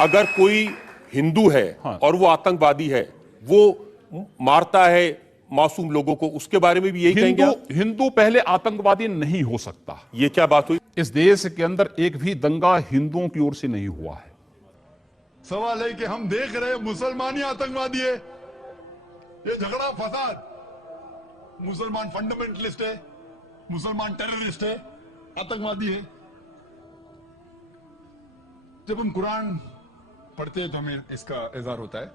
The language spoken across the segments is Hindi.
अगर कोई हिंदू है और वो आतंकवादी है, वो मारता है मासूम लोगों को, उसके बारे में भी यही कहेंगे आप? हिंदू पहले आतंकवादी नहीं हो सकता। ये क्या बात हुई? इस देश के अंदर एक भी दंगा हिंदुओं की ओर से नहीं हुआ है। सवाल है कि हम देख रहे हैं मुसलमान ही आतंकवादी है। ये झगड़ा फसाद, मुसलमान फंडामेंटलिस्ट है, मुसलमान टेररिस्ट है, आतंकवादी है। जब हम कुरान पढ़ते हैं तो हमें इसका इज़हार होता है,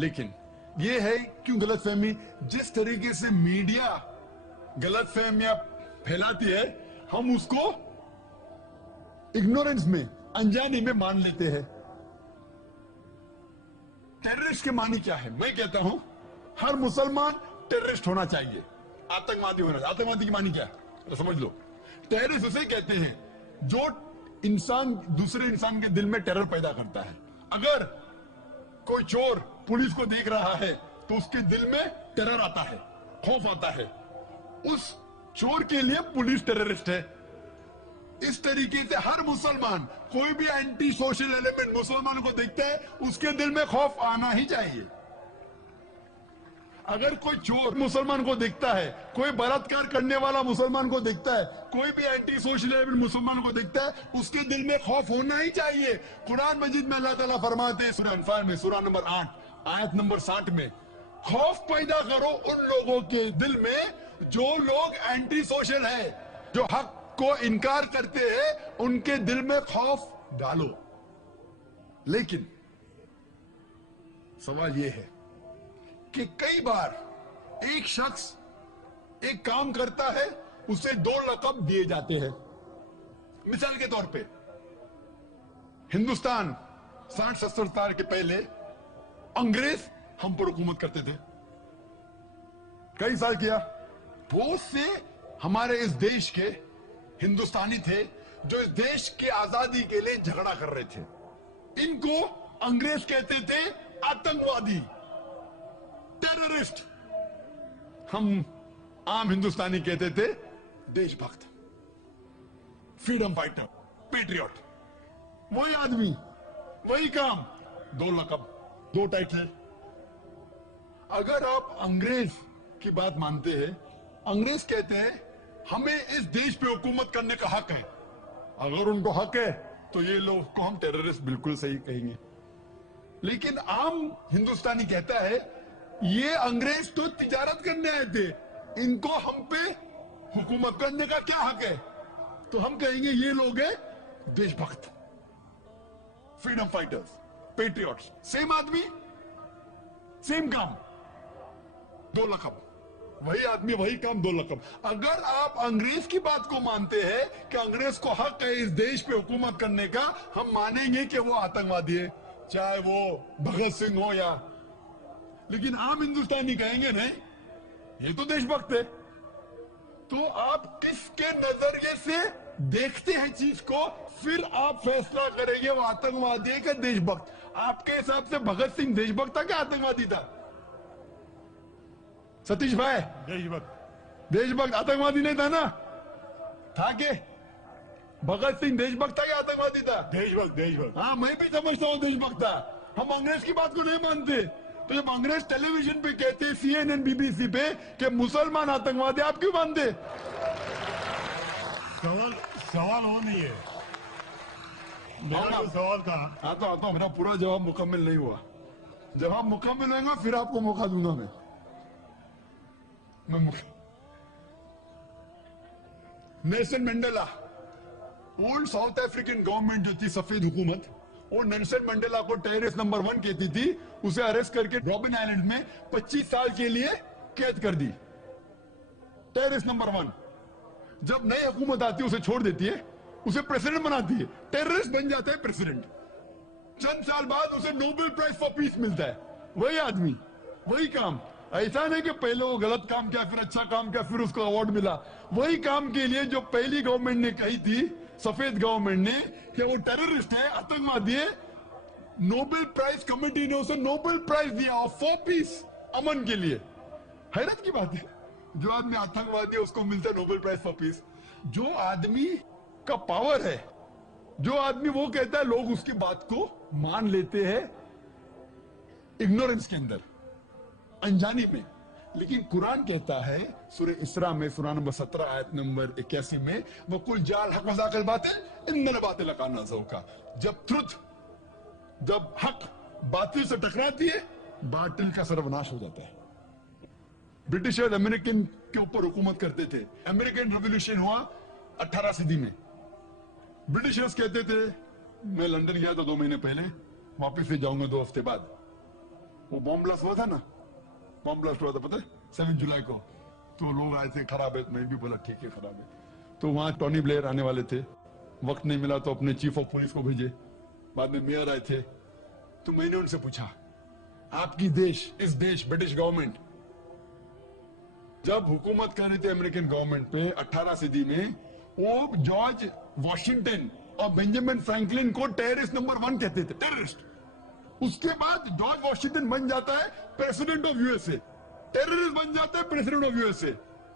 लेकिन ये है क्यों गलतफहमी, जिस तरीके से मीडिया गलतफहमियां फैलाती है, हम उसको इग्नोरेंस में, अनजाने में मान लेते हैं। टेररिस्ट के मानी क्या है? मैं कहता हूं हर मुसलमान टेररिस्ट होना चाहिए, आतंकवादी होना चाहिए। आतंकवादी की मानी क्या है तो समझ लो। टेररिस्ट उसे कहते हैं जो इंसान दूसरे इंसान के दिल में टेरर पैदा करता है। अगर कोई चोर पुलिस को देख रहा है तो उसके दिल में टेरर आता है, खौफ आता है। उस चोर के लिए पुलिस टेररिस्ट है। इस तरीके से हर मुसलमान, कोई भी एंटी सोशल एलिमेंट मुसलमान को देखता है, उसके दिल में खौफ आना ही चाहिए। अगर कोई चोर मुसलमान को देखता है, कोई बलात्कार करने वाला मुसलमान को देखता है, कोई भी एंटी सोशल एलिमेंट मुसलमान को देखता है, उसके दिल में खौफ होना ही चाहिए। कुरान मजीद में अल्लाह ताला फरमाते हैं सूरह अनफाल में, सूरह नंबर 8 आयत नंबर 60 में, खौफ पैदा करो उन लोगों के दिल में जो लोग एंटी सोशल है, जो हक को इनकार करते हैं, उनके दिल में खौफ डालो। लेकिन सवाल यह है कि कई बार एक शख्स एक काम करता है, उसे 2 लक़ब दिए जाते हैं। मिसाल के तौर पे हिंदुस्तान 60-70 साल के पहले अंग्रेज हम पर हुकूमत करते थे, कई साल किया। बहुत से हमारे इस देश के हिंदुस्तानी थे जो इस देश के आजादी के लिए झगड़ा कर रहे थे। इनको अंग्रेज कहते थे आतंकवादी, टेररिस्ट। हम आम हिंदुस्तानी कहते थे देशभक्त, फ्रीडम फाइटर, पेट्रियट। वही आदमी, वही काम, 2 लक़ब, 2 टाइटल। अगर आप अंग्रेज की बात मानते हैं, अंग्रेज कहते हैं हमें इस देश पे हुकूमत करने का हक है। अगर उनको हक है तो ये लोग को हम टेररिस्ट बिल्कुल सही कहेंगे। लेकिन आम हिंदुस्तानी कहता है ये अंग्रेज तो तिजारत करने आए थे, इनको हम पे हुकूमत करने का क्या हक है? तो हम कहेंगे ये लोग हैं देशभक्त, फ्रीडम फाइटर्स, पेट्रियट्स। सेम आदमी, सेम काम, 2 लक़ब। वही आदमी, वही काम, 2 लक़ब। अगर आप अंग्रेज की बात को मानते हैं कि अंग्रेज को हक है इस देश पे हुकूमत करने का, हम मानेंगे कि वो आतंकवादी है, चाहे वो भगत सिंह हो या। लेकिन आम हिंदुस्तानी कहेंगे नहीं, ये तो देशभक्त है। तो आप किसके नजरिए से देखते हैं चीज को, फिर आप फैसला करेंगे वो आतंकवादी है कि देशभक्त। आपके हिसाब से भगत सिंह देशभक्त था क्या आतंकवादी था? सतीश भाई, देशभक्त। देशभक्त, आतंकवादी नहीं था ना? था के भगत सिंह देशभक्त था या आतंकवादी था? देशभक्त, देशभक्त। हाँ, मैं भी समझता हूँ देशभक्त था। हम अंग्रेज की बात को नहीं मानते। तो जब अंग्रेज टेलीविजन पे कहते, CNN BBC पे, कि मुसलमान आतंकवादी, आप क्यों मानते? सवाल वो नहीं है, मेरा जो सवाल था। आता हूं, मेरा पूरा जवाब मुकम्मल नहीं हुआ। जवाब मुकम्मल होगा फिर आपको मौका दूंगा मैं। Nelson Mandela, old south African government जो थी, सफेद हुकूमत, वो नेल्सन मंडेला को टेररिस्ट नंबर 1 कहती थी। उसे अरेस्ट करके रॉबिन आइलैंड में 25 साल के लिए कैद कर दी। Terrorist number 1। जब नई हुकूमत आती है उसे छोड़ देती है, उसे प्रेसिडेंट बनाती है, टेररिस्ट बन जाता है प्रेसिडेंट। चंद साल बाद उसे नोबेल प्राइज फॉर पीस मिलता है। वही आदमी, वही काम। ऐसा नहीं कि पहले वो गलत काम किया, फिर अच्छा काम किया, फिर उसको अवार्ड मिला। वही काम के लिए जो पहली गवर्नमेंट ने कही थी, सफेद गवर्नमेंट ने, कि वो टेररिस्ट है, आतंकवादी है, नोबेल प्राइज कमेटी ने उसे नोबेल प्राइज दिया फॉर पीस, अमन के लिए। हैरत की बात है, जो आदमी आतंकवादी है उसको मिलता है नोबेल प्राइज फॉर पीस। जो आदमी का पावर है, जो आदमी वो कहता है लोग उसकी बात को मान लेते हैं इग्नोरेंस के अंदर, अनजानी में। लेकिन कुरान कहता है सूरह इसरा में, सूरा नंबर 17 आयत नंबर 81 में, वकुल जाल हक मजाकल बातिल इन्नल बातिल काना ज़ौका। जब हक बातिल से टकराती है, बातिल का सर्वनाश हो जाता है। ब्रिटिशर्स अमेरिकन के ऊपर हुकूमत करते थे। अमेरिकन रेवोल्यूशन हुआ 18 सदी में। ब्रिटिशर्स कहते थे, मैं लंदन गया था 2 महीने पहले, वापस से जाऊंगा 2 हफ्ते बाद। वो बॉम्ब ब्लास्ट हुआ था ना, बॉम्ब ब्लास्ट हुआ था पता है 7 जुलाई को। तो लोग आए थे, खराब है, मैं भी बोला ठीक है खराब है। तो वहां टोनी ब्लेयर आने वाले थे, वक्त नहीं मिला तो अपने चीफ ऑफ पुलिस को भेजे, बाद में मेयर आए थे। तो मैंने उनसे पूछा, आपकी देश, इस देश ब्रिटिश गवर्नमेंट जब हुकूमत कर रही थी अमेरिकन गवर्नमेंट पे 18 सदी में, वो जॉर्ज वॉशिंगटन और बेंजामिन फ्रैंकलिन को टेररिस्ट नंबर 1 कहते थे, टेररिस्ट। उसके बाद जॉर्ज वॉशिंगटन बन जाता है प्रेसिडेंट ऑफ यूएसए, टेररिस्ट बन जाता है प्रेसिडेंट ऑफ यूएसए।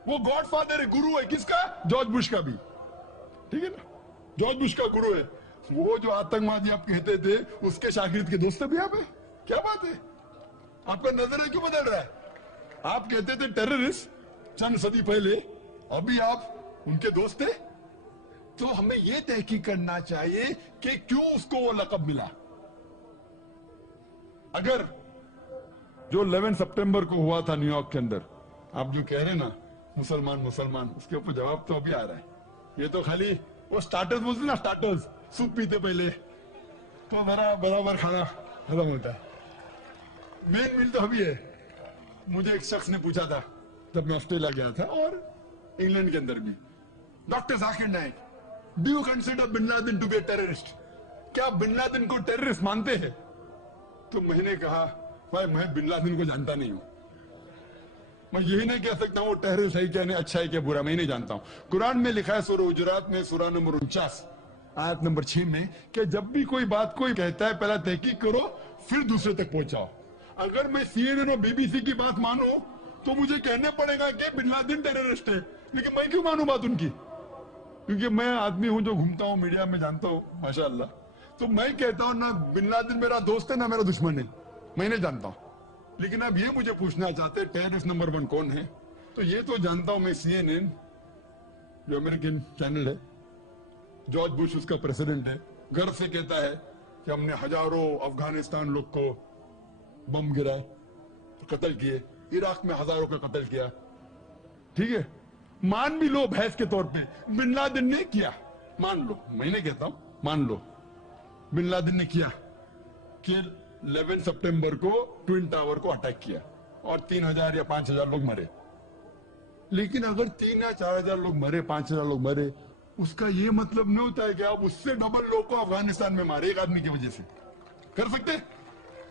वो गॉडफादर है, गुरु है किसका? जॉर्ज बुश का भी, ठीक है ना, जॉर्ज बुश का गुरु है। वो जो आतंकवादी आप कहते थे, उसके शागिर्द के दोस्त भी आप है। क्या बात है, आपका नजरिया क्यों बदल रहा है? आप कहते थे टेररिस्ट चंद सदी पहले, अभी आप उनके दोस्त थे। तो हमें यह तहकीक करना चाहिए कि क्यों उसको वो लक़ब मिला। अगर जो 11 सितंबर को हुआ था न्यूयॉर्क के अंदर, आप जो कह रहे ना मुसलमान मुसलमान, उसके ऊपर जवाब तो अभी आ रहा है। ये तो खाली वो स्टार्टर्स बोलते ना, स्टार्टर्स, सूप पीते पहले तो मेरा बराबर खाना खत्म होता है। मेन मील तो अभी है। मुझे एक शख्स ने पूछा था जब मैं ऑस्ट्रेलिया गया था और इंग्लैंड के अंदर भी, doctor Zakir Naik, do you consider bin Laden to be a terrorist? क्या बिन लादेन को टेररिस्ट मानते हैं? तो मैंने कहा, भाई मैं बिन लादेन को जानता नहीं हूं, मैं यही नहीं कह सकता वो टेररिस्ट है क्या नहीं, अच्छा है क्या बुरा, मैं नहीं जानता हूं। कुरान में लिखा है सूरह हुजुरात में, सूरा नंबर 49 आयत नंबर 6 में, कि जब भी कोई बात कोई कहता है पहला तहकीक करो फिर दूसरे तक पहुंचाओ। अगर मैं CNN और BBC की बात मानूं तो मुझे कहने पड़ेगा कि बिन लादेन टेररिस्ट है, लेकिन मैं क्यों मानूं बात उनकी? क्योंकि मैं आदमी हूं जो घूमता हूं मीडिया में, जानता हूं माशाअल्लाह। तो मैं कहता हूं ना बिन लादेन मेरा दोस्त है ना मेरा दुश्मन है, मैं नहीं जानता हूं। लेकिन अब ये मुझे पूछना चाहते टेररिस्ट नंबर 1 कौन है? तो ये तो जानता हूं मैं, CNN जो अमेरिकन चैनल है, जॉर्ज बुश उसका प्रेसिडेंट है, गर्व से कहता है कि हमने हजारों अफगानिस्तान लोग को बम गिराए, कत्ल किए, इराक में हजारों का कत्ल किया, ठीक है। मान भी लो बहस के तौर पे बिन लादेन ने किया, मान लो, मैं नहीं कहता हूं, मान लो बिन लादेन ने किया कि 11 सितंबर को ट्विन टावर को अटैक किया और 3000 या 5000 लोग मरे। लेकिन अगर 3 या 4000 लोग मरे, 5000 लोग मरे, उसका यह मतलब नहीं होता है कि आप उससे डबल लोग को अफगानिस्तान में मारे एक आदमी की वजह से। कर सकते?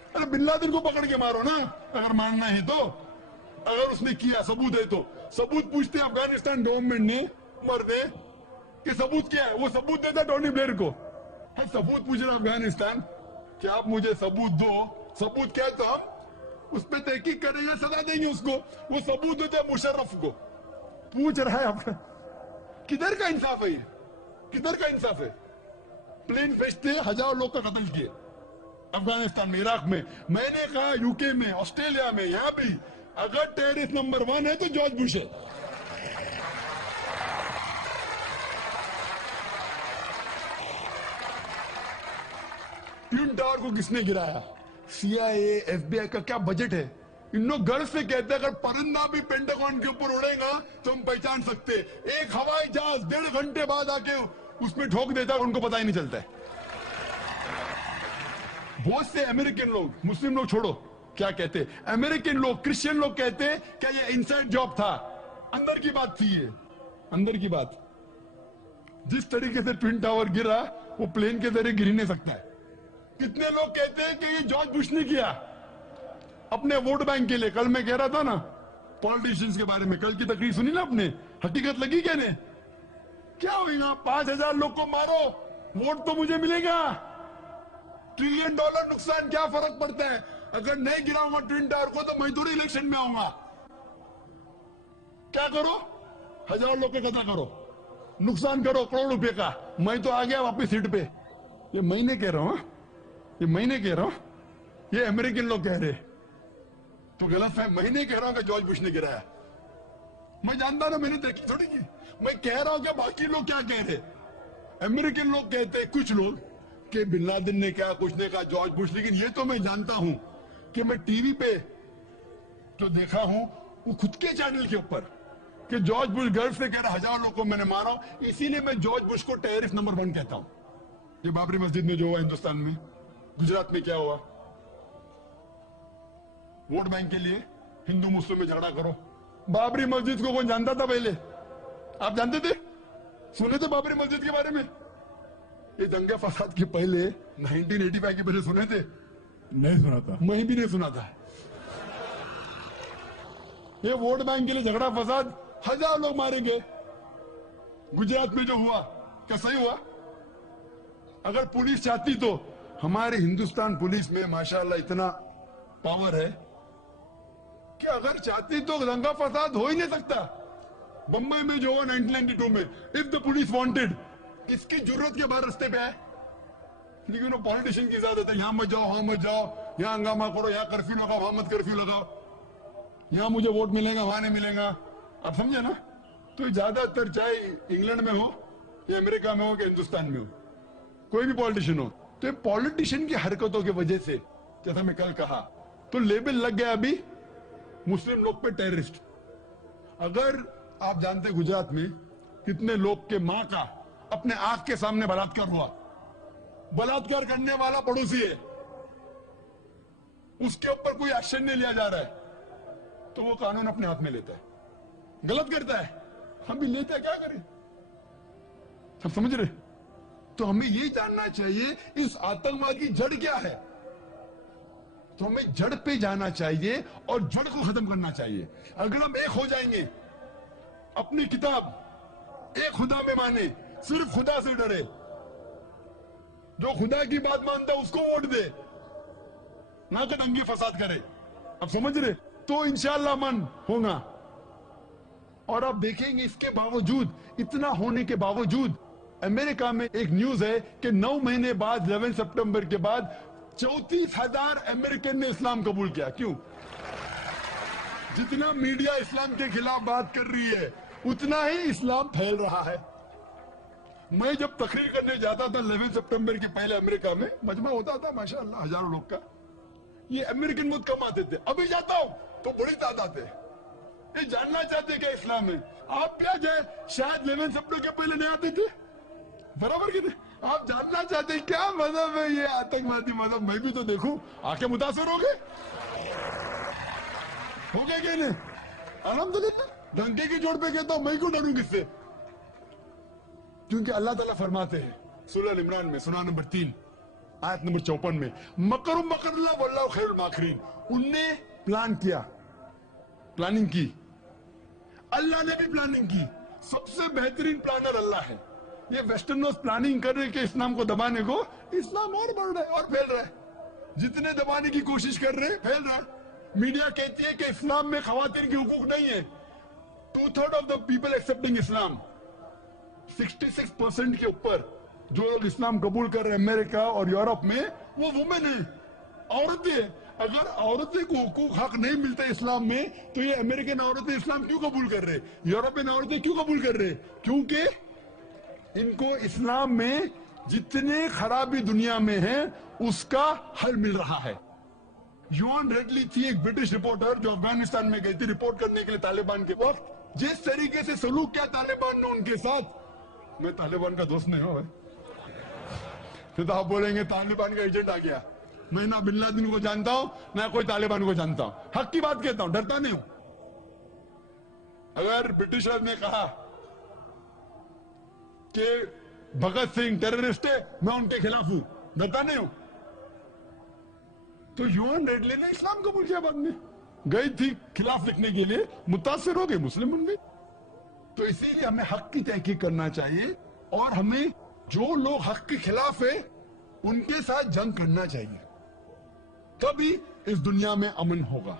अरे बिन लादेन को पकड़ के मारो ना, अगर मानना है तो। अगर उसने किया, सबूत है तो सबूत पूछते अफगानिस्तान गवर्नमेंट ने मरने कि सबूत क्या है, वो सबूत देता टोनी ब्लेयर को। है सबूत पूछ रहा अफगानिस्तान कि आप मुझे सबूत दो, सबूत क्या है तो हम उस पर तहकीक करेंगे, सजा देंगे उसको। वो सबूत देते मुशर्रफ को, पूछ रहा है आपका। किधर का इंसाफ है ये? किधर का इंसाफ है? प्लेन भेजते हजारों लोग का कत्ल किए अफगानिस्तान में, इराक में। मैंने कहा यूके में, ऑस्ट्रेलिया में, यहां भी अगर टेररिस्ट नंबर 1 है तो जॉर्ज बुश है। ट्विन टावर को किसने गिराया? CIA, FBI का क्या बजट है? इन लोग गर्व से कहते हैं अगर परिंदा भी पेंटागन के ऊपर उड़ेगा तो हम पहचान सकते। एक हवाई जहाज 1.5 घंटे बाद आके उसमें ठोक देता है, उनको पता ही नहीं चलता है। बहुत से अमेरिकन लोग, मुस्लिम लोग छोड़ो, क्या कहते, अमेरिकन लोग, क्रिश्चियन लोग कहते हैं क्या ये इनसाइड जॉब था, अंदर की बात थी, ये अंदर की बात। जिस तरीके से ट्विन टावर गिरा वो प्लेन के जरिए गिर ही नहीं सकता है। कितने लोग कहते हैं कि ये जॉर्ज बुश ने किया अपने वोट बैंक के लिए। कल मैं कह रहा था ना पॉलिटिशियंस के बारे में, कल की तकरीर सुनी ना आपने, हकीकत लगी क्या ने? क्या होगा? 5000 लोग को मारो, वोट तो मुझे मिलेगा। $1 ट्रिलियन नुकसान, क्या फर्क पड़ता है? अगर नहीं गिराऊंगा ट्विन टावर को तो मैं थोड़ी इलेक्शन में आऊंगा। क्या करो? 1000 लोग का कत्ल करो, नुकसान करो करोड़ रुपए का, मैं तो आ गया वापस सीट पे। ये मैं नहीं कह रहा हूं, ये मैं नहीं कह रहा हूं, ये अमेरिकन लोग कह रहे। तो गलत है, मैं नहीं कह रहा हूं कि जॉर्ज बुश ने गिराया। मैं जानता ना, मैंने देखी थोड़ी की। मैं कह रहा हूं कि बाकी लोग क्या कह रहे। अमेरिकन लोग कहते हैं कुछ लोग कि बिन लादेन ने क्या, कुछ ने कहा जॉर्ज बुश। लेकिन ये तो मैं जानता हूं कि मैं टीवी पे जो देखा हूं वो खुद के चैनल के ऊपर कि जॉर्ज बुश गर्व से कह रहा 1000 लोगों को मैंने मारा। इसीलिए मैं जॉर्ज बुश को टेररिस्ट नंबर 1 कहता हूं। ये बाबरी मस्जिद में जो हुआ हिंदुस्तान में, गुजरात में क्या हुआ, वोट बैंक के लिए हिंदू मुस्लिम में झगड़ा करो। बाबरी मस्जिद को कौन जानता था पहले? आप जानते थे? सुने थे बाबरी मस्जिद के बारे में? ये दंगे फसाद के पहले 1985 के पहले सुने थे? नहीं सुना था। मैं भी नहीं सुना था। ये वोट बैंक के लिए झगड़ा फसाद, 1000 लोग मारे गए। गुजरात में जो हुआ क्या सही हुआ? अगर पुलिस चाहती तो, हमारे हिंदुस्तान पुलिस में माशाल्लाह इतना पावर है कि अगर चाहती तो दंगा फसाद हो ही नहीं सकता। बंबई में जो हुआ 1992 में, इफ द पुलिस वांटेड, इसकी जरूरत के बाद रास्ते पे है। लेकिन वो पॉलिटिशियन की इजाजत है, यहां मत जाओ, वहां मत जाओ, यहां हंगामा करो, यहां कर्फ्यू लगाओ, वहां मत कर्फ्यू लगाओ, यहां मुझे वोट मिलेगा, वहां नहीं मिलेगा। आप समझे ना? तो ज्यादातर चाहे इंग्लैंड में हो या अमेरिका में हो कि हिंदुस्तान में हो, कोई भी पॉलिटिशियन हो, तो ये पॉलिटिशियन की हरकतों की वजह से, जैसा मैं कल कहा, तो लेबल लग गया अभी मुस्लिम लोग पे टेररिस्ट। अगर आप जानते गुजरात में कितने लोग के मां का अपने आंख के सामने बलात्कार हुआ, बलात्कार करने वाला पड़ोसी है, उसके ऊपर कोई एक्शन नहीं लिया जा रहा है, तो वो कानून अपने हाथ में लेता है, गलत करता है। हम भी लेते हैं, क्या करें? सब समझ रहे? तो हमें ये जानना चाहिए इस आतंकवाद की जड़ क्या है। तो हमें जड़ पे जाना चाहिए और जड़ को खत्म करना चाहिए। अगर हम एक हो जाएंगे, अपनी किताब एक खुदा में माने, सिर्फ खुदा से डरे, जो खुदा की बात मानता है उसको वोट दे, ना कि दंगे फसाद करे। अब समझ रहे? तो इंशाअल्लाह मन होगा। और आप देखेंगे इसके बावजूद, इतना होने के बावजूद, अमेरिका में एक न्यूज है कि 9 महीने बाद 11 सितंबर के बाद 34,000 अमेरिकन ने इस्लाम कबूल किया। क्यों? जितना मीडिया इस्लाम के खिलाफ बात कर रही है, उतना ही इस्लाम फैल रहा है। मैं जब तकरीर करने जाता था 11 सितंबर के पहले अमेरिका में, मजमा होता था माशाअल्लाह 1000 लोग का, ये अमेरिकन बहुत कम आते थे। अभी जाता हूं तो बड़ी तादाद है। ये जानना चाहते क्या इस्लाम है। आप क्या जाए, शायद 11 सितंबर के पहले नहीं आते थे, बराबर के थे। आप जानना चाहते हैं क्या मजहब है ये आतंकवादी मजहब, मैं भी तो देखूं। आके मुतासर हो गए क्या नहीं? अल्हम्दुलिल्लाह। डंके की जोड़ पे कहता हूं, मैं क्यों डरूं किससे? क्योंकि अल्लाह ताला फरमाते हैं सूरह इमरान में, सूरह नंबर 3 आयत नंबर 54 में, मकरुम मकरल्लाह वल्लाहु खैरुल माकिरीन। उनने प्लान किया, प्लानिंग की, अल्लाह ने भी प्लानिंग की। सबसे बेहतरीन प्लानर अल्लाह है। ये वेस्टर्नर्स प्लानिंग कर रहे कि इस्लाम को दबाने को, इस्लाम और बढ़ रहा है और फैल रहा है। जितने दबाने की कोशिश कर रहे हैं, फैल रहा है। मीडिया कहती है कि इस्लाम में खवातीन के हुकूक नहीं है। 2/3 ऑफ द पीपल एक्सेप्टिंग इस्लाम, 66% के ऊपर जो लोग इस्लाम कबूल कर रहे हैं अमेरिका और यूरोप में, वो वुमेन है, औरतें हैं। अगर औरतें को हुकूक हक नहीं मिलते इस्लाम में, तो ये अमेरिकन औरतें इस्लाम क्यों कबूल कर रहे, यूरोपियन औरतें क्यों कबूल कर रहे? क्योंकि इनको इस्लाम में जितने खराबी दुनिया में है उसका हल मिल रहा है। यूएन रेडली थी एक ब्रिटिश रिपोर्टर जो अफगानिस्तान में गई थी रिपोर्ट करने के लिए तालिबान के वक्त। जिस तरीके से सलूक किया तालिबान ने उनके साथ, मैं तालिबान का दोस्त नहीं हूं, फिर तो आप बोलेंगे तालिबान का एजेंट आ गया। मैं ना बिन लादेन को जानता हूं, ना कोई तालिबान को जानता हूं। हक की बात कहता हूं, डरता नहीं हूं। अगर ब्रिटिशर्स ने कहा कि भगत सिंह टेररिस्ट है, मैं उनके खिलाफ हूं, डरता नहीं हूं। तो यूएन रेडली ने इस्लाम कबूल किया, बाद में गई थी खिलाफ लिखने के लिए, मुतासिर हो गए, मुस्लिम बन गए। तो इसीलिए हमें हक की तहकीक करना चाहिए और हमें जो लोग हक के खिलाफ है उनके साथ जंग करना चाहिए, तभी इस दुनिया में अमन होगा।